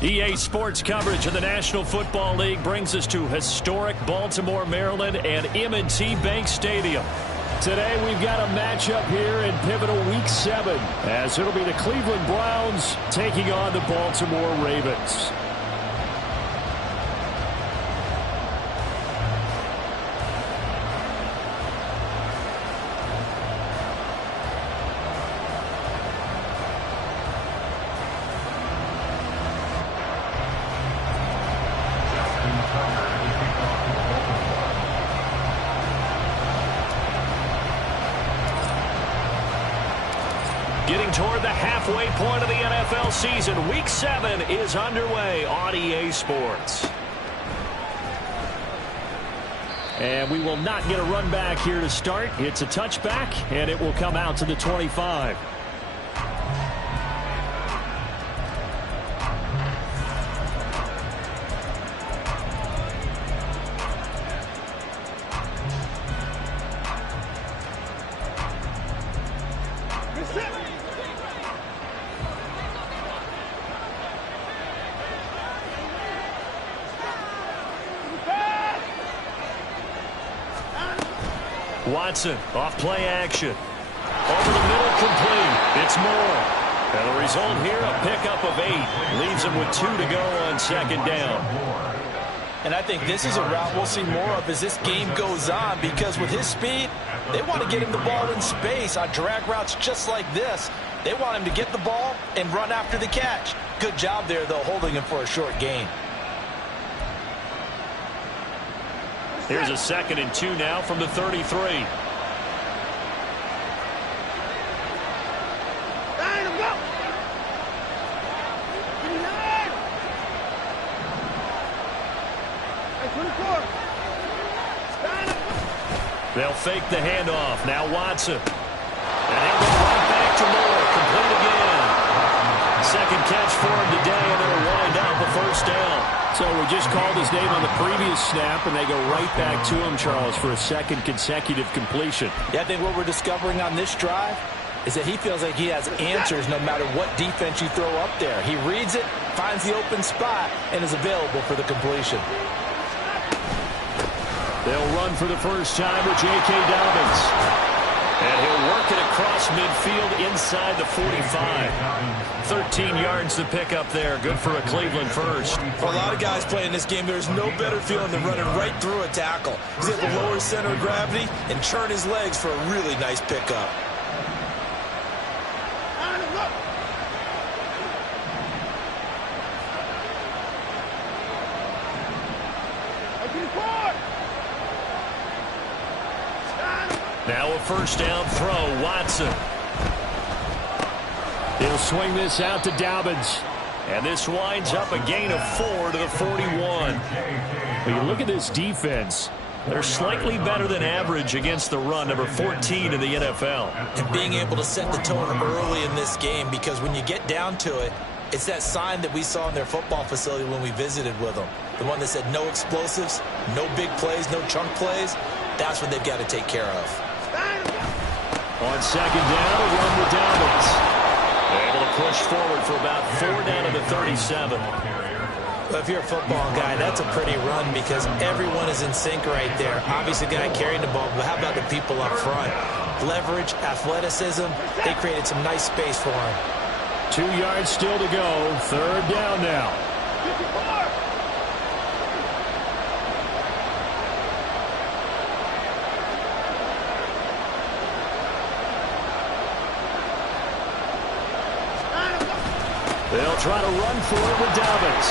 EA Sports coverage of the National Football League brings us to historic Baltimore, Maryland and M&T Bank Stadium. Today we've got a matchup here in pivotal Week 7 as it'll be the Cleveland Browns taking on the Baltimore Ravens. Getting toward the halfway point of the NFL season, Week 7 is underway on EA Sports. And we will not get a run back here to start. It's a touchback, and it will come out to the 25. Watson, off play action. Over the middle, complete. It's Moore. And the result here, a pickup of 8. Leaves him with 2 to go on second down. And I think this is a route we'll see more of as this game goes on, because with his speed, they want to get him the ball in space on drag routes just like this. They want him to get the ball and run after the catch. Good job there, though, holding him for a short gain. Here's a 2nd and 2 now from the 33. They'll fake the handoff. Now Watson. And he'll go right back to Moore. Complete again. Second catch for him today, and they'll wind up a first down. So we just called his name on the previous snap, and they go right back to him, Charles, for a second consecutive completion. Yeah, I think what we're discovering on this drive is that he feels like he has answers no matter what defense you throw up there. He reads it, finds the open spot, and is available for the completion. They'll run for the first time with J.K. Dobbins. And he'll work it across midfield inside the 45. 13 yards to pick up there. Good for a Cleveland first. For a lot of guys playing this game, there's no better feeling than running right through a tackle. He's able to lower center of gravity and turn his legs for a really nice pickup. Now a first down throw, Watson. He'll swing this out to Dobbins. And this winds up a gain of 4 to the 41. When you look at this defense, they're slightly better than average against the run, number 14 in the NFL. And being able to set the tone early in this game, because when you get down to it, it's that sign that we saw in their football facility when we visited with them. The one that said no explosives, no big plays, no chunk plays. That's what they've got to take care of. On second down, a run with Dobbins. Able to push forward for about 4 down to the 37. Well, if you're a football guy, that's a pretty run because everyone is in sync right there. Obviously, the guy carrying the ball, but how about the people up front? Leverage, athleticism, they created some nice space for him. 2 yards still to go. Third down now. They'll try to run for it with Dobbins.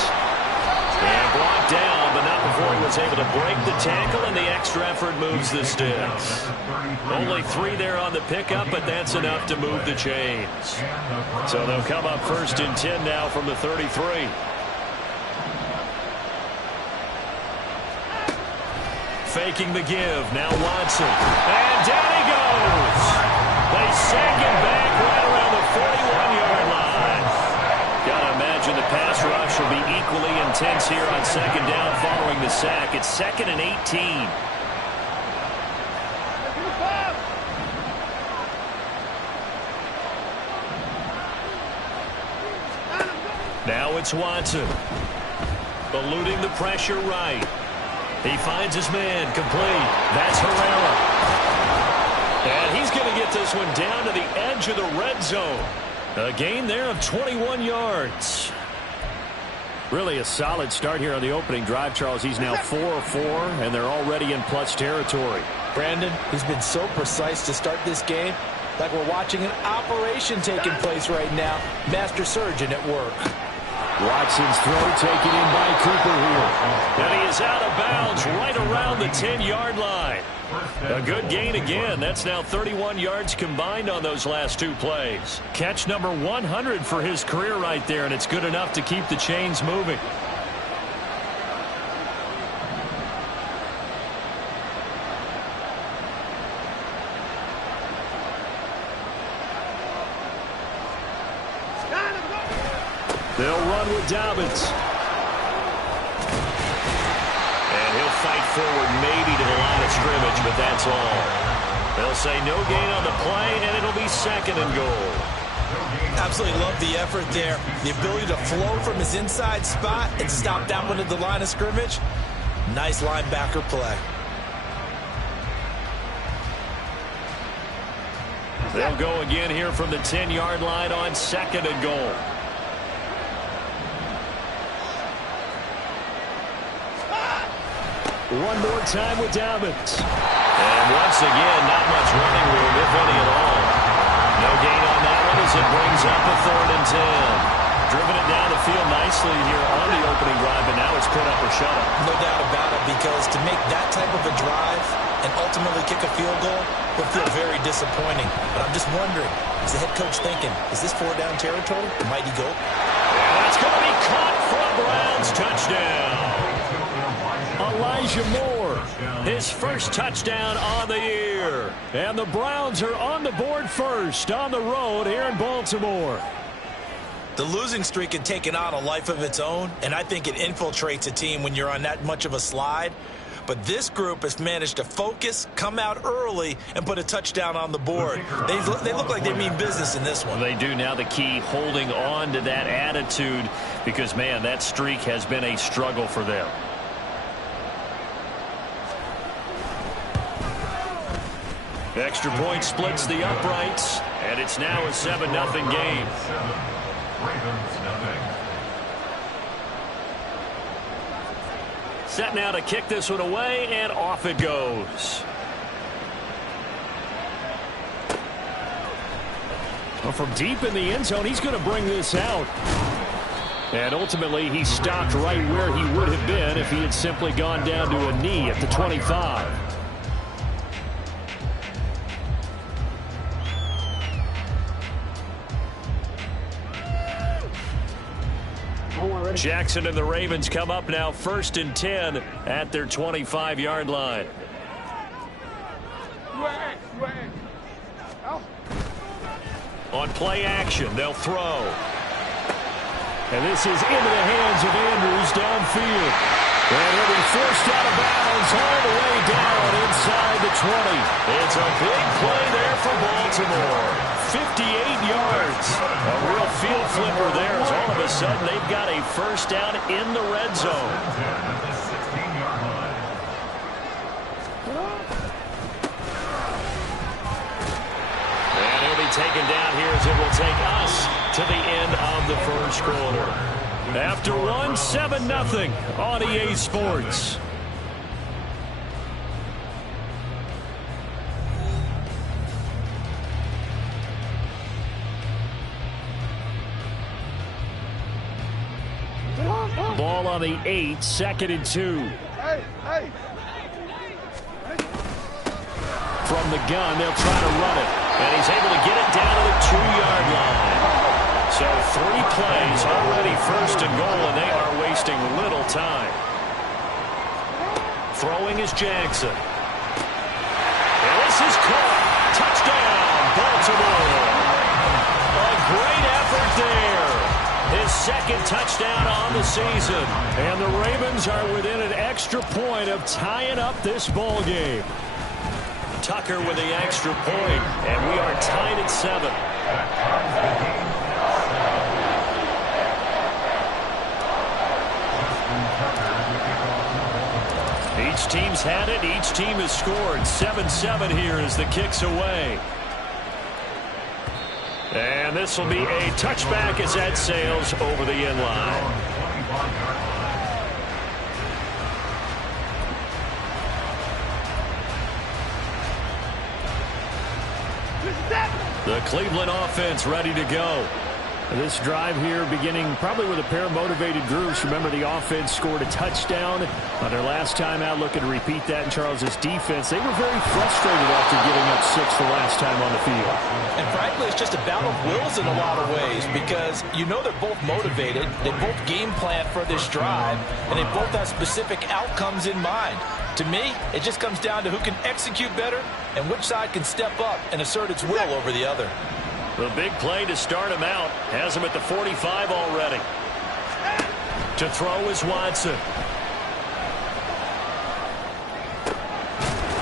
And blocked down, but not before he was able to break the tackle, and the extra effort moves the sticks. Only 3 there on the pickup, but that's enough to move the chains. So they'll come up first and 10 now from the 33. Faking the give. Now Watson. And down he goes. They sink him back right around the 41-yard line. Gotta imagine the pass rush will be equally intense here on second down following the sack. It's 2nd and 18. Now it's Watson. Eluding the pressure right. He finds his man complete. That's Herrera. And he's going to get this one down to the edge of the red zone. A gain there of 21 yards. Really a solid start here on the opening drive, Charles. He's now 4 of 4, and they're already in plus territory. Brandon, he's been so precise to start this game, like we're watching an operation taking place right now. Master surgeon at work. Watson's throw taken in by Cooper here. And he is out of bounds right around the 10-yard line. A good gain again. That's now 31 yards combined on those last 2 plays. Catch number 100 for his career right there, and it's good enough to keep the chains moving. They'll run with Dobbins. And he'll fight forward maybe to the line of scrimmage, but that's all. They'll say no gain on the play, and it'll be 2nd and goal. Absolutely love the effort there. The ability to flow from his inside spot and stop that one at the line of scrimmage. Nice linebacker play. They'll go again here from the 10-yard line on 2nd and goal. One more time with Dobbins. And once again, not much running room, if any at all. No gain on that one as it brings up a 3rd and 10. Driven it down the field nicely here on the opening drive, but now it's put up or shut up. No doubt about it, because to make that type of a drive and ultimately kick a field goal would feel very disappointing. But I'm just wondering, is the head coach thinking, is this 4-down territory? Might he go? And that's going to be caught for a Browns touchdown. Elijah Moore, his first touchdown on the year. And the Browns are on the board first on the road here in Baltimore. The losing streak had taken on a life of its own, and I think it infiltrates a team when you're on that much of a slide. But this group has managed to focus, come out early, and put a touchdown on the board. They look like they mean business in this one. They do. Now the key, holding on to that attitude, because, man, that streak has been a struggle for them. Extra point splits the uprights, and it's now a 7-0 game. Set now to kick this one away, and off it goes. Well, from deep in the end zone, he's going to bring this out. And ultimately, he stopped right where he would have been if he had simply gone down to a knee at the 25. Jackson and the Ravens come up now 1st and 10 at their 25-yard line. On play action, they'll throw. And this is into the hands of Andrews downfield. And he'll be forced out of bounds all the way down inside the 20. It's a big play there for Baltimore. 58 yards. A real field flipper there as all of a sudden they've got a first down in the red zone. And he'll be taken down here as it will take us to the end of the first quarter. After one, 7-0 on EA Sports. Ball on the 8, 2nd and 2. From the gun, they'll try to run it. And he's able to get it down to the 2-yard line. So 3 plays already 1st and goal, and they are wasting little time. Throwing is Jackson. And this is caught. Touchdown, Baltimore. A great effort there. His 2nd touchdown on the season. And the Ravens are within an extra point of tying up this ball game. Tucker with the extra point, and we are tied at 7. Each team's had it. Each team has scored. 7-7 here as the kick's away. And this will be a touchback as that sails over the end line. The Cleveland offense ready to go. This drive here beginning probably with a pair of motivated groups. Remember, the offense scored a touchdown on their last time out. Looking to repeat that in Charles's defense. They were very frustrated after giving up 6 the last time on the field. And frankly, it's just a battle of wills in a lot of ways because you know they're both motivated. They both game plan for this drive, and they both have specific outcomes in mind. To me, it just comes down to who can execute better and which side can step up and assert its will over the other. The big play to start him out. Has him at the 45 already. To throw is Watson.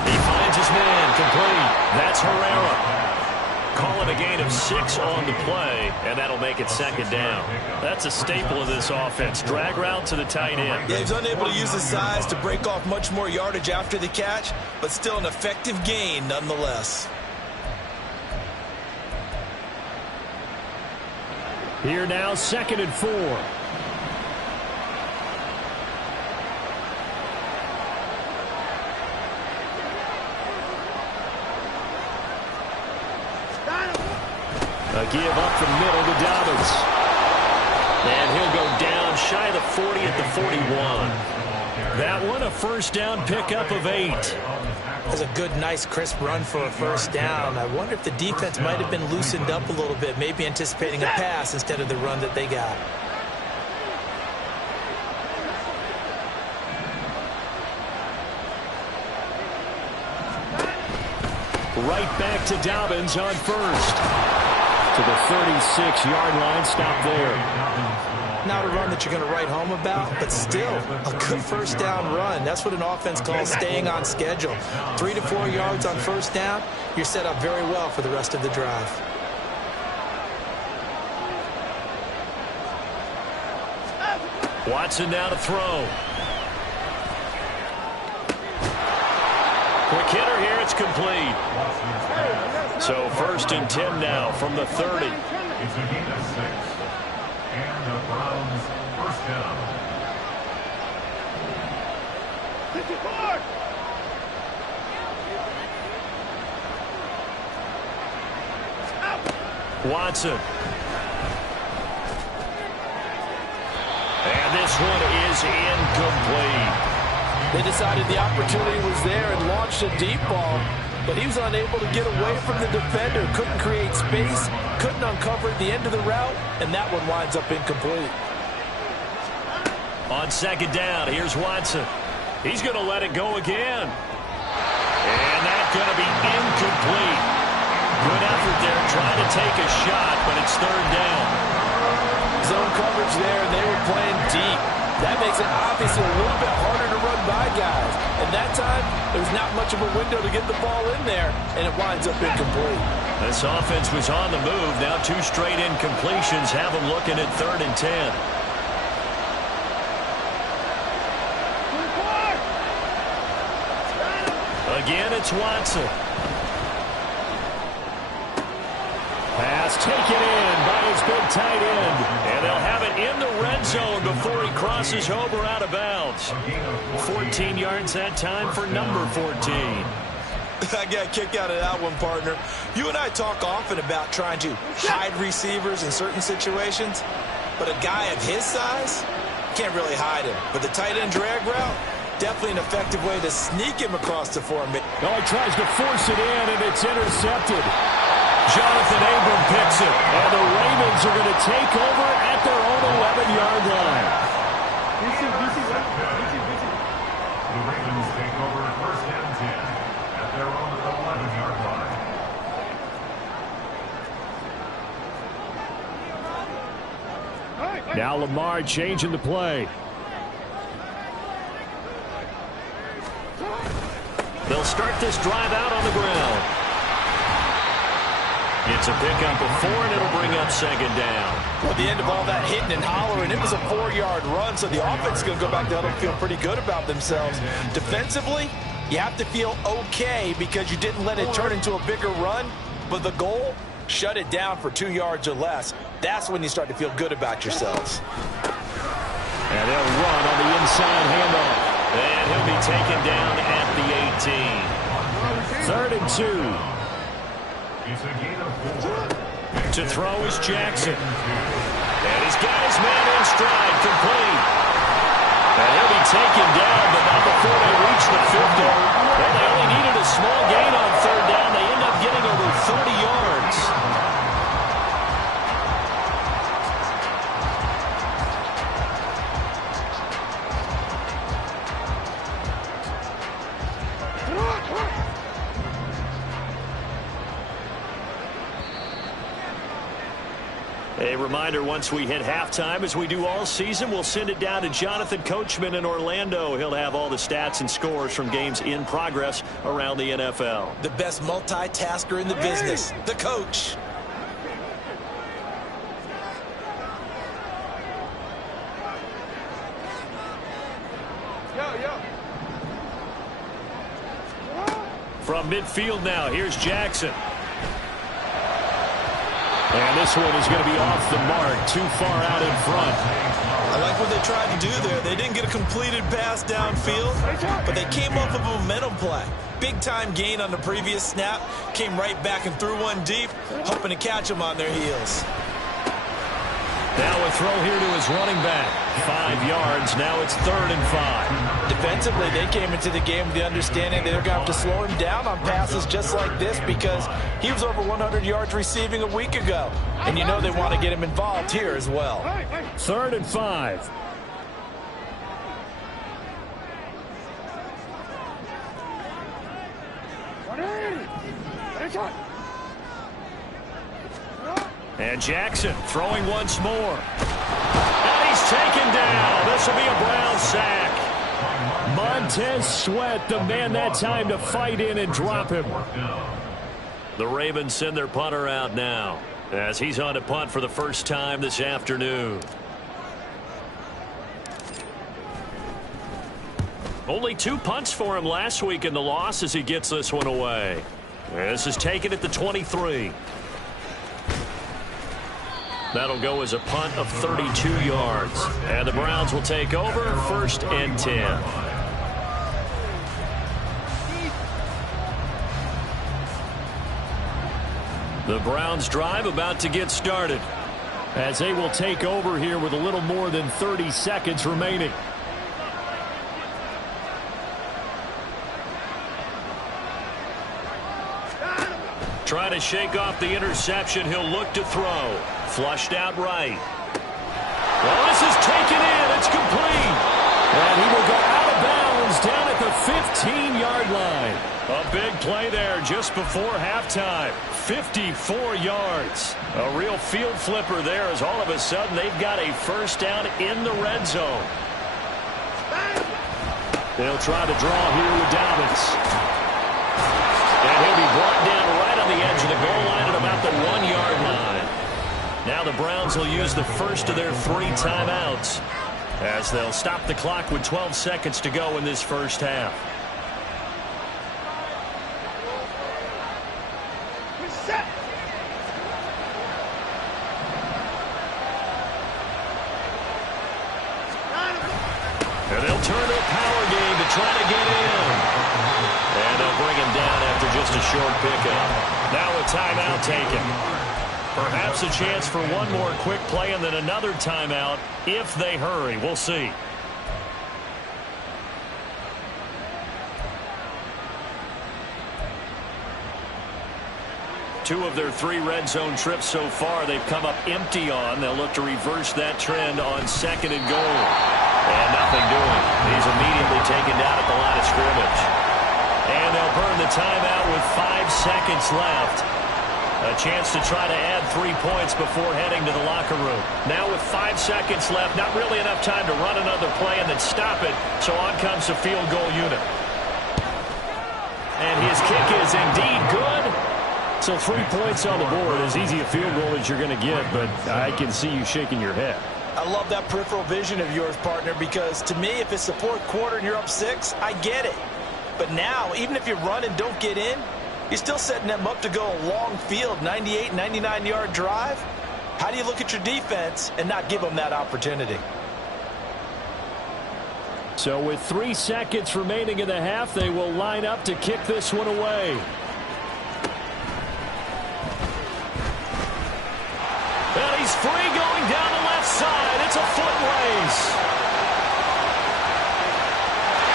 He finds his man. Complete. That's Herrera. Calling a gain of 6 on the play, and that'll make it second down. That's a staple of this offense. Drag route to the tight end. Yeah, he's unable to use his size to break off much more yardage after the catch, but still an effective gain nonetheless. Here now, 2nd and 4. A give up the middle to Dobbins. And he'll go down shy of the 40 at the 41. That one a first down pickup of 8. That's a good, nice, crisp run for a first down. I wonder if the defense might have been loosened up a little bit, maybe anticipating a pass instead of the run that they got. Right back to Dobbins on first. To the 36-yard line. Stop there. Not a run that you're going to write home about, but still a good first down run. That's what an offense calls staying on schedule. 3 to 4 yards on first down, you're set up very well for the rest of the drive. Watson now to throw. Quick hitter here, it's complete. So 1st and 10 now from the 30. And the Browns first down. Watson. And this one is incomplete. They decided the opportunity was there and launched a deep ball, but he was unable to get away from the defender, couldn't create space, couldn't uncover at the end of the route, and that one winds up incomplete. On 2nd down, here's Watson. He's going to let it go again. And that's going to be incomplete. Good effort there, trying to take a shot, but it's 3rd down. Zone coverage there, and they were playing deep. That makes it obviously a little bit harder to run by guys. And that time, there's not much of a window to get the ball in there, and it winds up incomplete. This offense was on the move. Now 2 straight incompletions have them looking at 3rd and 10. Again, it's Watson. Pass taken in by his big tight end. And they'll have it in the red zone before he crosses over out of bounds. 14 yards that time for number 14. I got a kick out of that one, partner. You and I talk often about trying to hide receivers in certain situations, but a guy of his size can't really hide him. But the tight end drag route, definitely an effective way to sneak him across the formation. Oh, he tries to force it in, and it's intercepted. Jonathan Abram picks it, and the Ravens are going to take over at their own 11-yard line. The Ravens take over 1st and 10 at their own 11-yard line. Now Lamar changing the play. They'll start this drive out on the ground. It's a pickup of 4, and it'll bring up second down. Well, at the end of all that hitting and hollering, it was a 4-yard run, so the offense is going to go back to huddle and feel pretty good about themselves. Defensively, you have to feel okay because you didn't let it turn into a bigger run, but the goal, shut it down for 2 yards or less. That's when you start to feel good about yourselves. And they'll run on the inside handoff. And he'll be taken down at the 18. 3rd and 2. It's a gain of 4. To throw is Jackson. And he's got his man in stride, complete. And he'll be taken down, but not before they reach the 50. Well, they only needed a small gain on 3rd down. They end up getting over 30 yards. A reminder, once we hit halftime, as we do all season, we'll send it down to Jonathan Coachman in Orlando. He'll have all the stats and scores from games in progress around the NFL. The best multitasker in the business, the coach. From midfield now, here's Jackson. And this one is going to be off the mark, too far out in front. I like what they tried to do there. They didn't get a completed pass downfield, but they came off of a momentum play. Big-time gain on the previous snap, came right back and threw one deep, hoping to catch them on their heels. Now a throw here to his running back. 5 yards. Now it's 3rd and 5. Defensively, they came into the game with the understanding they're going to have to slow him down on passes just like this because he was over 100 yards receiving a week ago. And you know they want to get him involved here as well. 3rd and 5. And Jackson throwing once more. And he's taken down. This will be a Brown sack. Montez Sweat, the man that time to fight in and drop him. The Ravens send their punter out now as he's on to punt for the first time this afternoon. Only 2 punts for him last week in the loss as he gets this one away. This is taken at the 23. That'll go as a punt of 32 yards. And the Browns will take over 1st and 10. The Browns drive about to get started as they will take over here with a little more than 30 seconds remaining. Trying to shake off the interception. He'll look to throw. Flushed out right. Well, this is taken in. It's complete. And he will go out of bounds down at the 15-yard line. A big play there just before halftime. 54 yards. A real field flipper there as all of a sudden they've got a first down in the red zone. They'll try to draw here with Dobbins. And he'll be brought down right on the edge of the goal line at about the 1-yard line. Now the Browns will use the first of their 3 timeouts as they'll stop the clock with 12 seconds to go in this first half. And they'll turn to a power game to try to get in. And they'll bring him down after just a short pickup. Now a timeout taken. Perhaps a chance for one more quick play and then another timeout if they hurry. We'll see. Two of their 3 red zone trips so far they've come up empty on. They'll look to reverse that trend on 2nd and goal. And nothing doing. He's immediately taken down at the line of scrimmage. And they'll burn the timeout with 5 seconds left. A chance to try to add 3 points before heading to the locker room. Now with 5 seconds left, not really enough time to run another play and then stop it. So on comes the field goal unit. And his kick is indeed good. So 3 points on the board, as easy a field goal as you're going to get, but I can see you shaking your head. I love that peripheral vision of yours, partner, because to me, if it's the 4th quarter and you're up 6, I get it. But now, even if you run and don't get in, you're still setting them up to go a long field, 98, 99-yard drive. How do you look at your defense and not give them that opportunity? So with 3 seconds remaining in the half, they will line up to kick this one away. And he's free going down the left side. It's a foot race.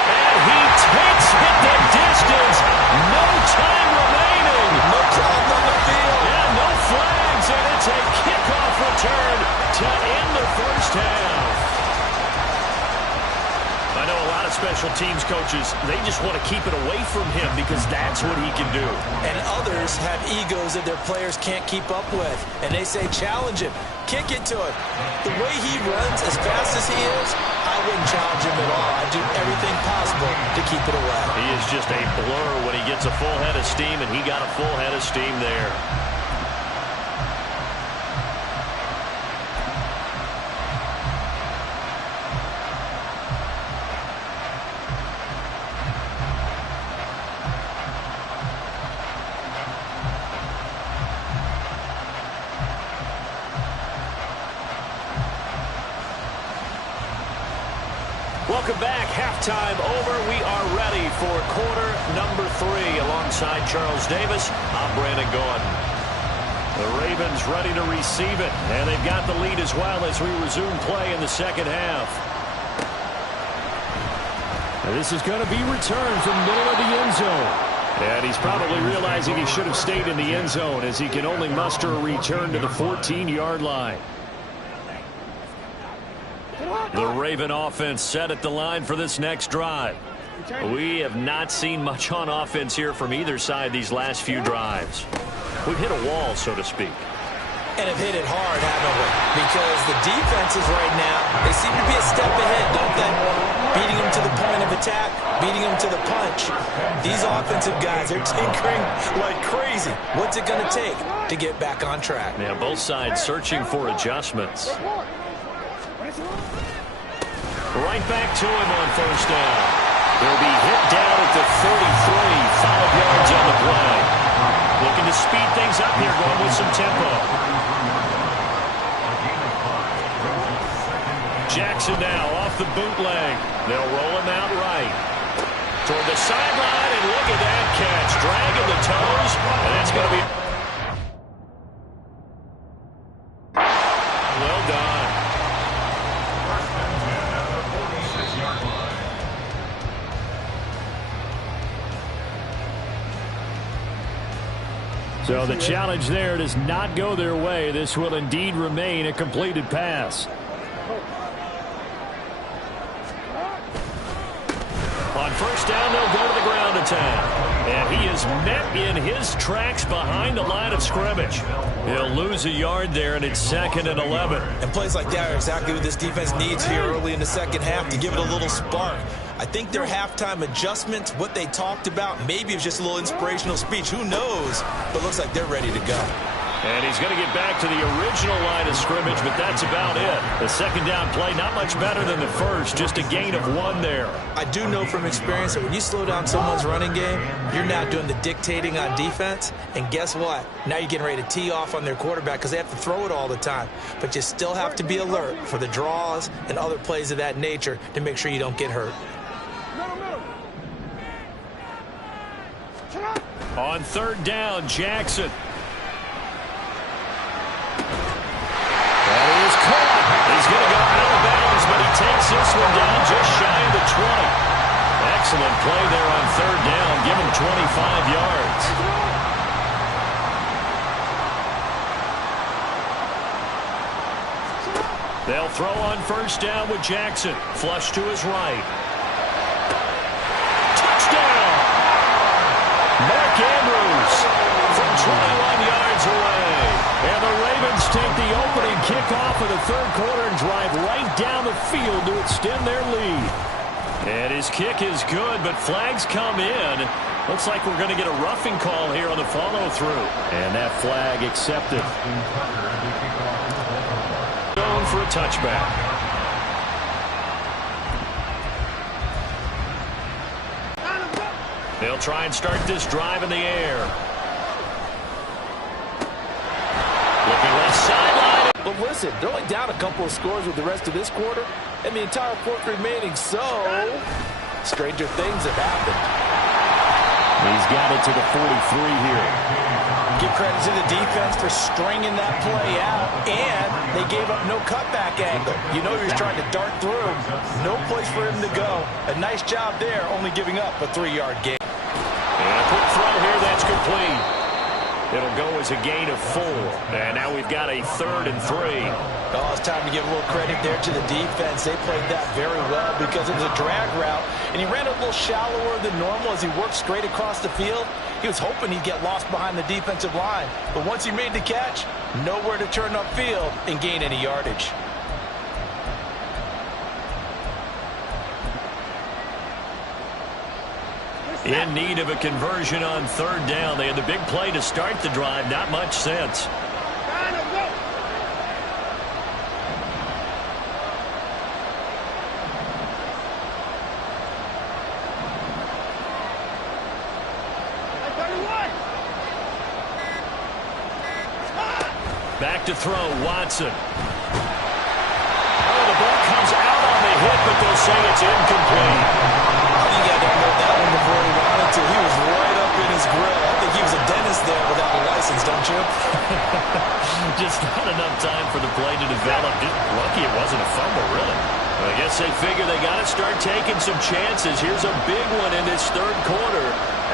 And he takes it the distance. No time remaining. No clock on the field. Yeah, no flags. And it's a kickoff return to end the first half. I know a lot of special teams coaches, they just want to keep it away from him because that's what he can do. And others have egos that their players can't keep up with. And they say, challenge him, kick it to him. The way he runs as fast as he is, I wouldn't challenge him at all. I'd do everything possible to keep it away. He is just a blur when he gets a full head of steam, and he got a full head of steam there. Welcome back. Halftime over. We are ready for quarter number 3. Alongside Charles Davis, I'm Brandon Gordon. The Ravens ready to receive it, and they've got the lead as well as we resume play in the second half. And this is going to be returned from middle of the end zone. And he's probably realizing he should have stayed in the end zone as he can only muster a return to the 14-yard line. The Raven offense set at the line for this next drive. We have not seen much on offense here from either side these last few drives. We've hit a wall, so to speak. And have hit it hard, haven't we? Because the defenses right now, they seem to be a step ahead, don't they? Beating them to the point of attack, beating them to the punch. These offensive guys are tinkering like crazy. What's it going to take to get back on track? Yeah, both sides searching for adjustments. Right back to him on first down. They'll be hit down at the 33, 5 yards on the play. Looking to speed things up here, going with some tempo. Jackson now off the bootleg. They'll roll him out right. Toward the sideline, and look at that catch. Dragging the toes, and that's going to be... well done. So the challenge there does not go their way. This will indeed remain a completed pass. On first down, they'll go to the ground attack. And he is met in his tracks behind the line of scrimmage. He'll lose a yard there, and it's 2nd and 11. And plays like that are exactly what this defense needs here early in the second half to give it a little spark. I think their halftime adjustments, what they talked about, maybe it was just a little inspirational speech. Who knows? But looks like they're ready to go. And he's going to get back to the original line of scrimmage, but that's about it. The second down play, not much better than the first, just a gain of 1 there. I do know from experience that when you slow down someone's running game, you're now doing the dictating on defense. And guess what? Now you're getting ready to tee off on their quarterback because they have to throw it all the time. But you still have to be alert for the draws and other plays of that nature to make sure you don't get hurt. On third down, Jackson. That is caught. He's going to go out of bounds, but he takes this one down just shy of the 20. Excellent play there on third down. Give him 25 yards. They'll throw on first down with Jackson. Flush to his right. Touchdown! Mark Andrews from 21 yards away. And the Ravens take the opening kickoff of the third quarter and drive right down the field to extend their lead. And his kick is good, but flags come in. Looks like we're going to get a roughing call here on the follow-through. And that flag accepted. Going for a touchback. They'll try and start this drive in the air. Looking left sideline. But listen, they're only down a couple of scores with the rest of this quarter, and the entire fourth remaining, so stranger things have happened. He's got it to the 43 here. Give credit to the defense for stringing that play out, and they gave up no cutback angle. You know he was trying to dart through. No place for him to go. A nice job there, only giving up a 3-yard gain. And a quick throw here, that's complete. It'll go as a gain of 4. And now we've got a 3rd and 3. Oh, it's time to give a little credit there to the defense. They played that very well because it was a drag route, and he ran a little shallower than normal as he worked straight across the field. He was hoping he'd get lost behind the defensive line. But once he made the catch, nowhere to turn upfield and gain any yardage. In need of a conversion on 3rd down. They had the big play to start the drive. Not much sense. Back to throw, Watson. Oh, the ball comes out on the hit, but they'll say it's incomplete. I think he had to know that one before he wanted to. He was right up in his grill. I think he was a dentist there without a license, don't you? Just not enough time for the play to develop. Just lucky it wasn't a fumble, really. I guess they figure they got to start taking some chances. Here's a big one in this 3rd quarter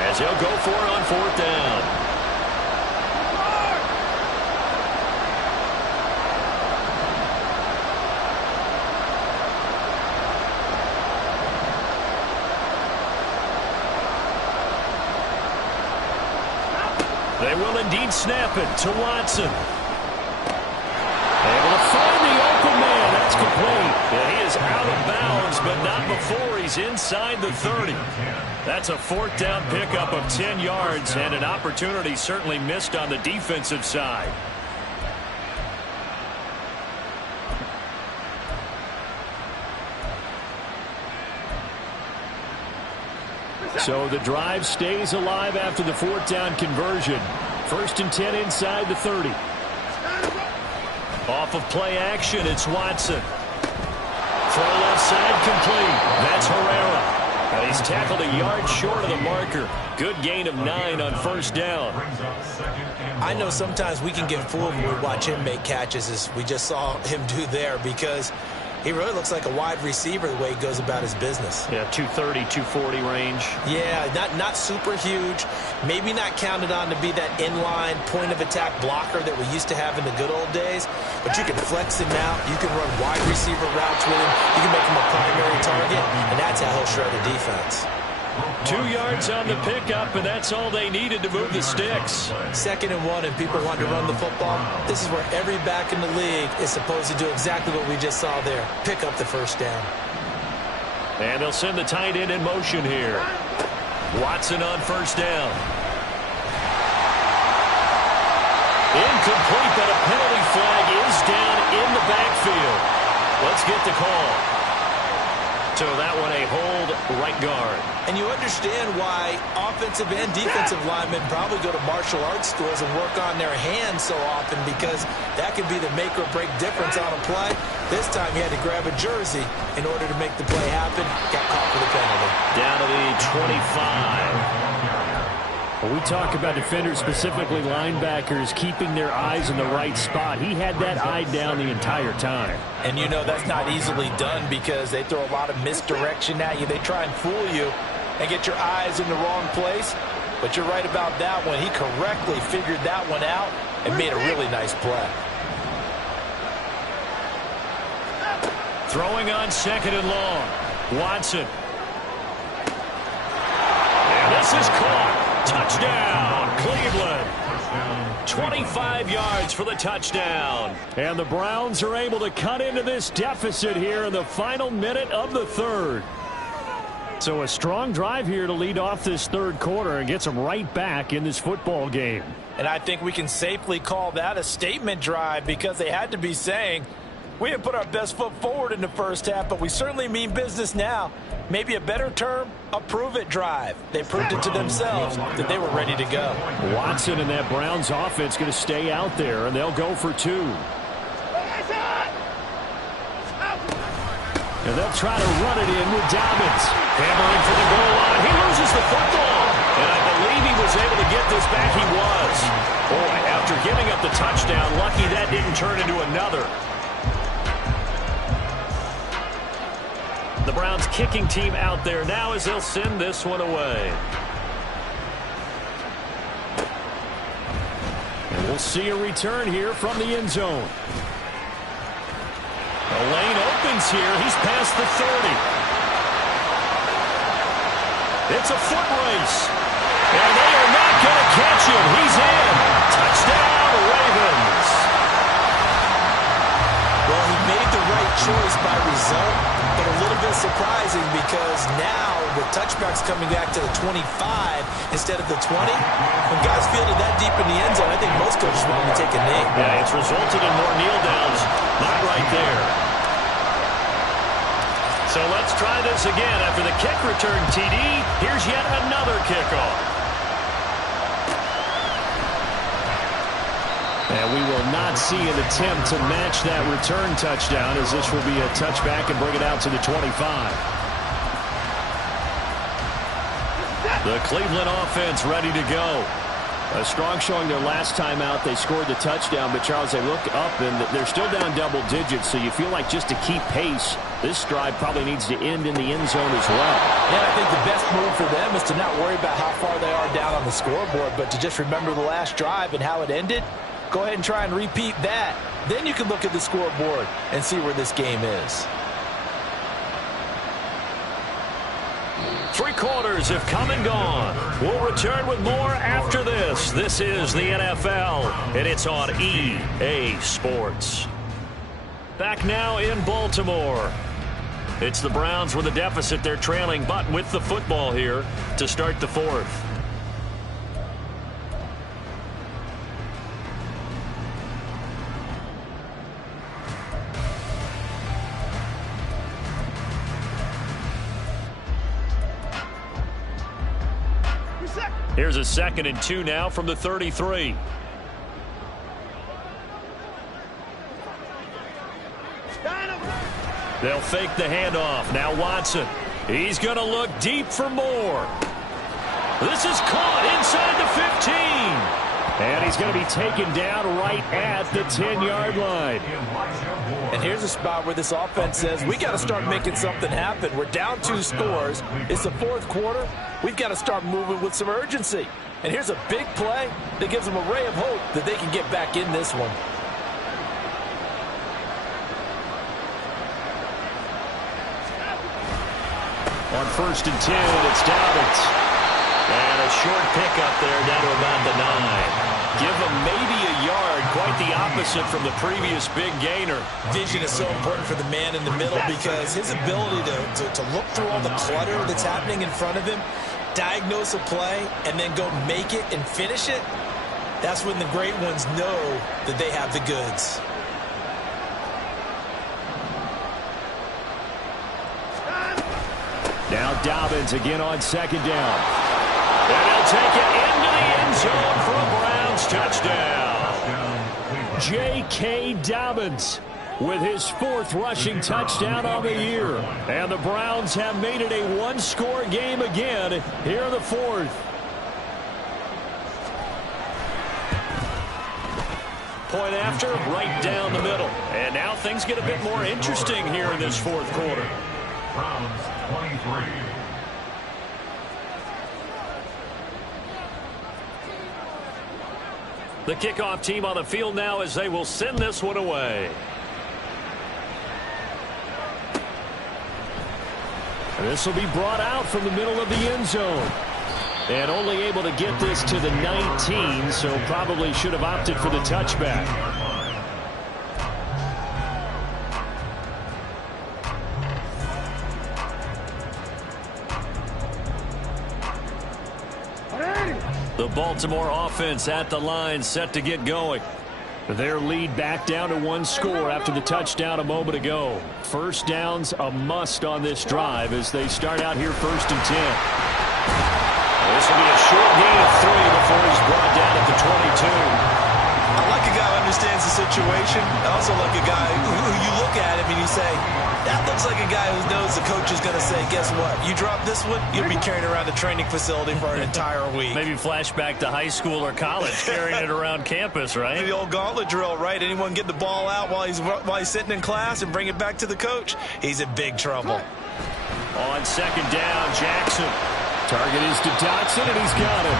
as he'll go for it on 4th down. They will indeed snap it to Watson. Able to find the open man. That's complete. Yeah, he is out of bounds, but not before he's inside the 30. That's a 4th down pickup of 10 yards, and an opportunity certainly missed on the defensive side. So the drive stays alive after the 4th down conversion. 1st and 10 inside the 30. Off of play action, it's Watson. Throw left side complete. That's Herrera. And he's tackled a yard short of the marker. Good gain of 9 on 1st down. I know sometimes we can get fooled when we watch him make catches, as we just saw him do there, because he really looks like a wide receiver the way he goes about his business. Yeah, 230, 240 range. Yeah, not super huge. Maybe not counted on to be that inline point-of-attack blocker that we used to have in the good old days. But you can flex him out. You can run wide receiver routes with him. You can make him a primary target, and that's how he'll shred a defense. 2 yards on the pickup, and that's all they needed to move the sticks. 2nd and 1, and people want to run the football. This is where every back in the league is supposed to do exactly what we just saw there. Pick up the 1st down. And they'll send the tight end in motion here. Watson on 1st down. Incomplete, but a penalty flag is down in the backfield. Let's get the call. So that one a hold right guard. And you understand why offensive and defensive linemen probably go to martial arts schools and work on their hands so often, because that can be the make or break difference on a play. This time he had to grab a jersey in order to make the play happen. Got caught for the penalty. Down to the 25. When we talk about defenders, specifically linebackers, keeping their eyes in the right spot, he had that eye down the entire time. And you know that's not easily done because they throw a lot of misdirection at you. They try and fool you and get your eyes in the wrong place. But you're right about that one. He correctly figured that one out and made a really nice play. Throwing on 2nd and long. Watson. And this is caught. Touchdown, Cleveland. 25 yards for the touchdown. And the Browns are able to cut into this deficit here in the final minute of the 3rd. So a strong drive here to lead off this third quarter and gets them right back in this football game. And I think we can safely call that a statement drive because they had to be saying, we didn't put our best foot forward in the first half, but we certainly mean business now. Maybe a better term, a prove-it drive. They proved it to themselves that they were ready to go. Watson and that Browns offense going to stay out there, and they'll go for two. And they'll try to run it in with Dobbins. Hammering for the goal line. He loses the football. And I believe he was able to get this back. He was. Boy, after giving up the touchdown, lucky that didn't turn into another. The Browns kicking team out there now as they'll send this one away. And we'll see a return here from the end zone. The lane opens here. He's past the 30. It's a foot race. And they are not going to catch him. He's in. Touchdown, Ravens. Well, he made the right choice by result, but a little bit surprising because now with touchbacks coming back to the 25 instead of the 20, when guys fielded that deep in the end zone, I think most coaches want to take a knee. Yeah, it's resulted in more kneel downs. Not right there. So let's try this again. After the kick return TD, here's yet another kickoff. And we will not see an attempt to match that return touchdown, as this will be a touchback and bring it out to the 25. The Cleveland offense ready to go. A strong showing their last time out. They scored the touchdown, but Charles, they look up and they're still down double digits, so you feel like just to keep pace, this drive probably needs to end in the end zone as well. Yeah, I think the best move for them is to not worry about how far they are down on the scoreboard, but to just remember the last drive and how it ended. Go ahead and try and repeat that. Then you can look at the scoreboard and see where this game is. 3 quarters have come and gone. We'll return with more after this. This is the NFL, and it's on EA Sports. Back now in Baltimore. It's the Browns with a deficit. They're trailing, but with the football here to start the fourth. Here's a 2nd and 2 now from the 33. They'll fake the handoff. Now Watson. He's going to look deep for more. This is caught inside the 15. And he's going to be taken down right at the 10-yard line. And here's a spot where this offense says, we got to start making something happen. We're down 2 scores. It's the fourth quarter. We've got to start moving with some urgency. And here's a big play that gives them a ray of hope that they can get back in this one. On 1st and 10, it's Dobbins. And a short pickup there down to about the 9. Give him maybe a yard, quite the opposite from the previous big gainer. Vision is so important for the man in the middle because his ability to look through all the clutter that's happening in front of him, diagnose a play, and then go make it and finish it, that's when the great ones know that they have the goods. Now Dobbins again on 2nd down. And he'll take it into the end zone for a Browns touchdown. J.K. Dobbins with his 4th rushing touchdown on the year. And the Browns have made it a 1-score game again here in the 4th. Point after, right down the middle. And now things get a bit more interesting here in this 4th quarter. Browns 23. The kickoff team on the field now as they will send this one away. This will be brought out from the middle of the end zone. And only able to get this to the 19, so probably should have opted for the touchback. The Baltimore offense at the line, set to get going. Their lead back down to one score after the touchdown a moment ago. First down's a must on this drive as they start out here 1st and 10. This will be a short gain of 3 before he's brought down at the 22. I like a guy who understands the situation. I also like a guy who you look at him and you say, that looks like a guy who knows the coach is going to say, guess what? You drop this one, you'll be carrying around the training facility for an entire week. Maybe flashback to high school or college, carrying it around campus, right? The old gauntlet drill, right? Anyone get the ball out while he's sitting in class and bring it back to the coach? He's in big trouble. On 2nd down, Jackson. Target is to Dotson, and he's got him.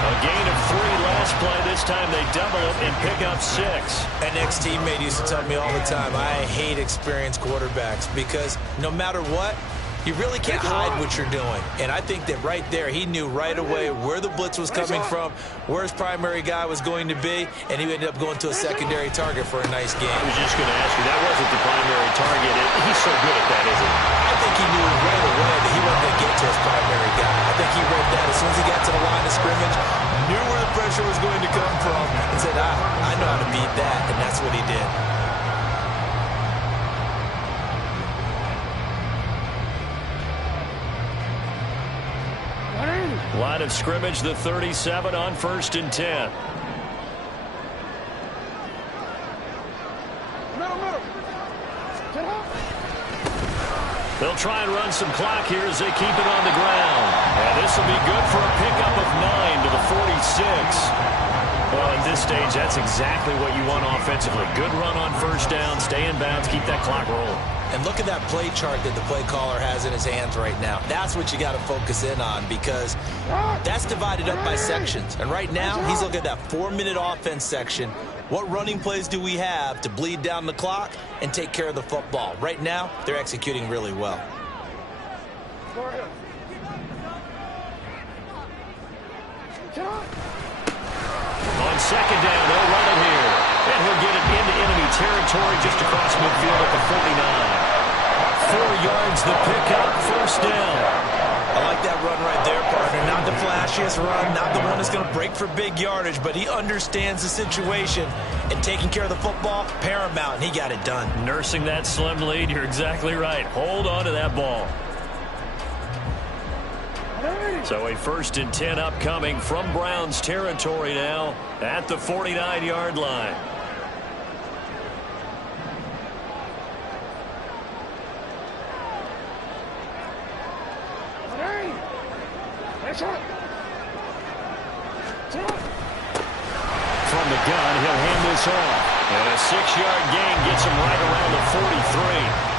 A gain of 3 last play. This time they double it and pick up 6. An ex-teammate used to tell me all the time, I hate experienced quarterbacks because no matter what, you really can't hide what you're doing. And I think that right there, he knew right away where the blitz was coming from, where his primary guy was going to be, and he ended up going to a secondary target for a nice game. I was just going to ask you, that wasn't the primary target. He's so good at that, isn't he? I think he knew right away that he wasn't going to get to his primary guy. I think he read that as soon as he got to the line of scrimmage, knew where the pressure was going to come from, and said, I know how to beat that, and that's what he did. Line of scrimmage, the 37 on 1st and 10. They'll try and run some clock here as they keep it on the ground. And this will be good for a pickup of 9 to the 46. Well, at this stage, that's exactly what you want offensively. Good run on 1st down, stay in bounds, keep that clock rolling. And look at that play chart that the play caller has in his hands right now. That's what you got to focus in on because that's divided up by sections. And right now, he's looking at that 4-minute offense section. What running plays do we have to bleed down the clock and take care of the football? Right now, they're executing really well. On 2nd down, they'll run it here. And he'll get it into enemy territory just across midfield at the 49. 4 yards the pickup, 1st down. I like that run right there, partner. Not the flashiest run, not the one that's going to break for big yardage, but he understands the situation, and taking care of the football, paramount, and he got it done. Nursing that slim lead, you're exactly right. Hold on to that ball. So a 1st and 10 upcoming from Browns territory now at the 49-yard line. From the gun, he'll hand this off. And a 6-yard gain gets him right around the 43.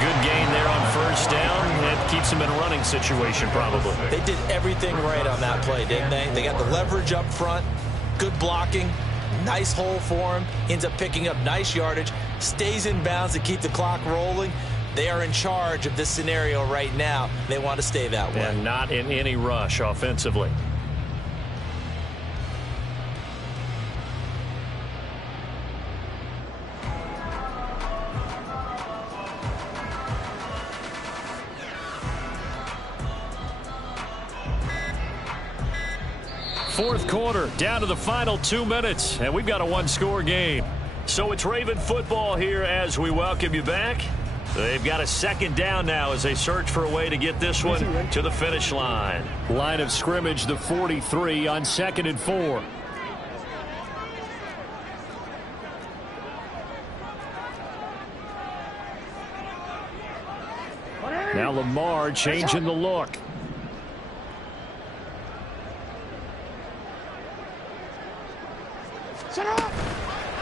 Good gain there on 1st down. It keeps him in a running situation, probably. They did everything right on that play, didn't they? They got the leverage up front, good blocking, nice hole for him, ends up picking up nice yardage, stays in bounds to keep the clock rolling. They are in charge of this scenario right now. They want to stay that way. And not in any rush offensively. Fourth quarter, down to the final 2 minutes, and we've got a 1-score game. So it's Raven football here as we welcome you back. They've got a 2nd down now as they search for a way to get this one to the finish line. Line of scrimmage, the 43 on 2nd and 4. Now Lamar changing the look.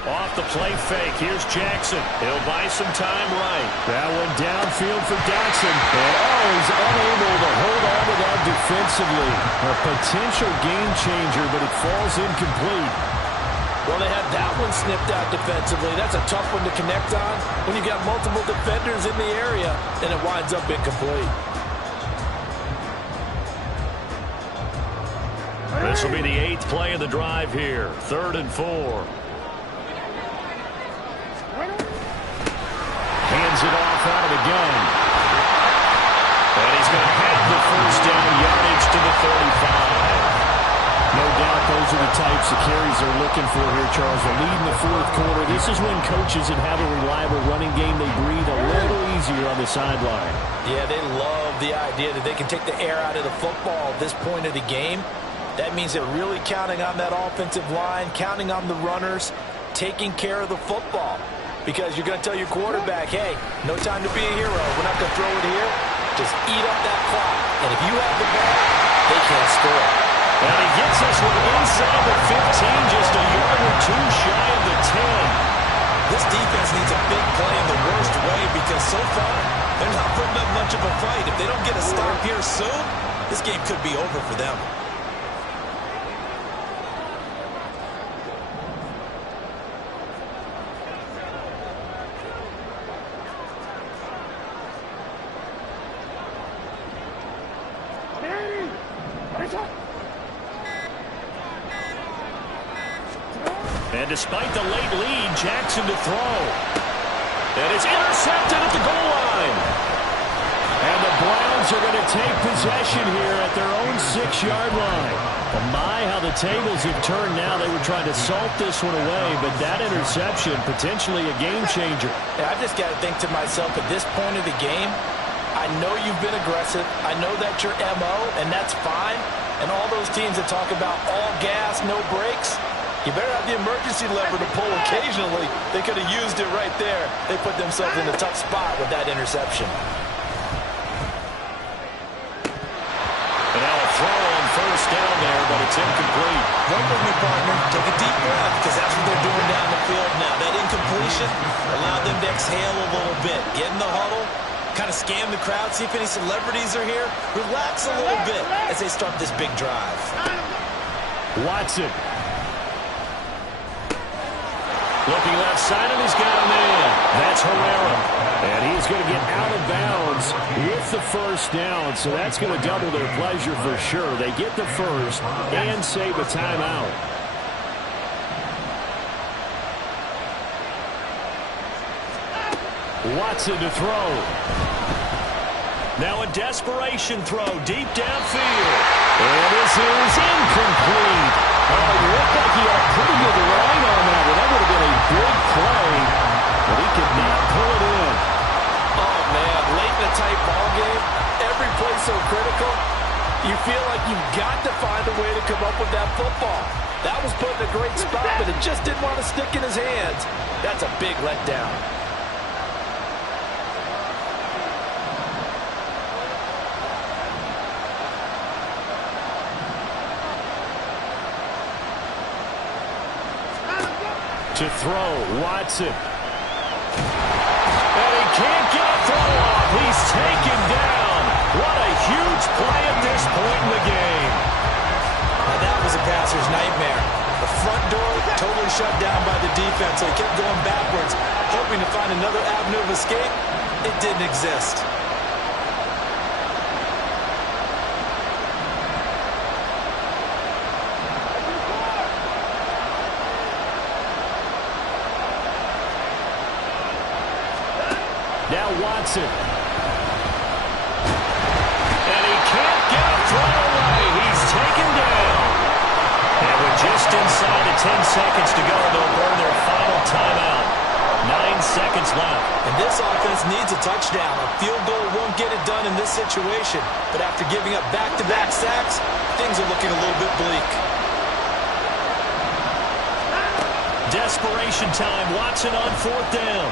Off the play fake. Here's Jackson. He'll buy some time right. That one downfield for Dotson. And he's unable to hold on to that defensively. A potential game changer, but it falls incomplete. Well, they had that one snipped out defensively. That's a tough one to connect on when you've got multiple defenders in the area, and it winds up incomplete. This will be the 8th play of the drive here. 3rd and 4. Hands it off out of the gun. And he's going to have the 1st down, yardage to the 35. are the types of carries they're looking for here, Charles. They're leading the fourth quarter. This is when coaches that have a reliable running game, they breathe a little easier on the sideline. Yeah, they love the idea that they can take the air out of the football at this point of the game. That means they're really counting on that offensive line, counting on the runners, taking care of the football. Because you're going to tell your quarterback, hey, no time to be a hero. We're not going to throw it here. Just eat up that clock. And if you have the ball, they can't score. And he gets this one inside the 15, just a yard or two shy of the 10. This defense needs a big play in the worst way because so far, they're not putting up much of a fight. If they don't get a stop here soon, this game could be over for them. And despite the late lead, Jackson to throw. And it's intercepted at the goal line. And the Browns are going to take possession here at their own 6-yard line. Well, my, how the tables have turned now. They were trying to salt this one away, but that interception, potentially a game changer. And I just got to think to myself, at this point of the game, I know you've been aggressive. I know that's your MO, and that's fine. And all those teams that talk about all gas, no brakes, you better have the emergency lever to pull occasionally. They could have used it right there. They put themselves in a tough spot with that interception. And now a throw on first down there, but it's incomplete. Work with me, partner. Take a deep breath because that's what they're doing down the field now. That incompletion allowed them to exhale a little bit. Get in the huddle, kind of scan the crowd, see if any celebrities are here. Relax a little bit as they start this big drive. Watson. Looking left side, and he's got a man. That's Herrera. And he's going to get out of bounds with the first down, so that's going to double their pleasure for sure. They get the first and save a timeout. Watson to throw. Now a desperation throw deep downfield. And this is incomplete. Oh, it looked like he had pretty good line on that one. That would have been a big play, but he could not pull it in. Oh, man, late in a tight ball game, every play so critical, you feel like you've got to find a way to come up with that football. That was put in a great spot, but it just didn't want to stick in his hands. That's a big letdown. To throw, Watson. And he can't get a throw off. He's taken down. What a huge play at this point in the game. Now that was a passer's nightmare. The front door totally shut down by the defense, so he kept going backwards, hoping to find another avenue of escape. It didn't exist. Now Watson. And he can't get a throw away. He's taken down. And with just inside of 10 seconds to go, they'll burn their final timeout. 9 seconds left. And this offense needs a touchdown. A field goal won't get it done in this situation. But after giving up back-to-back sacks, things are looking a little bit bleak. Desperation time. Watson on fourth down.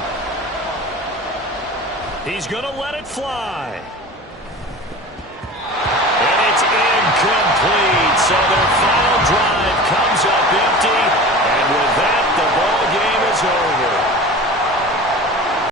He's going to let it fly.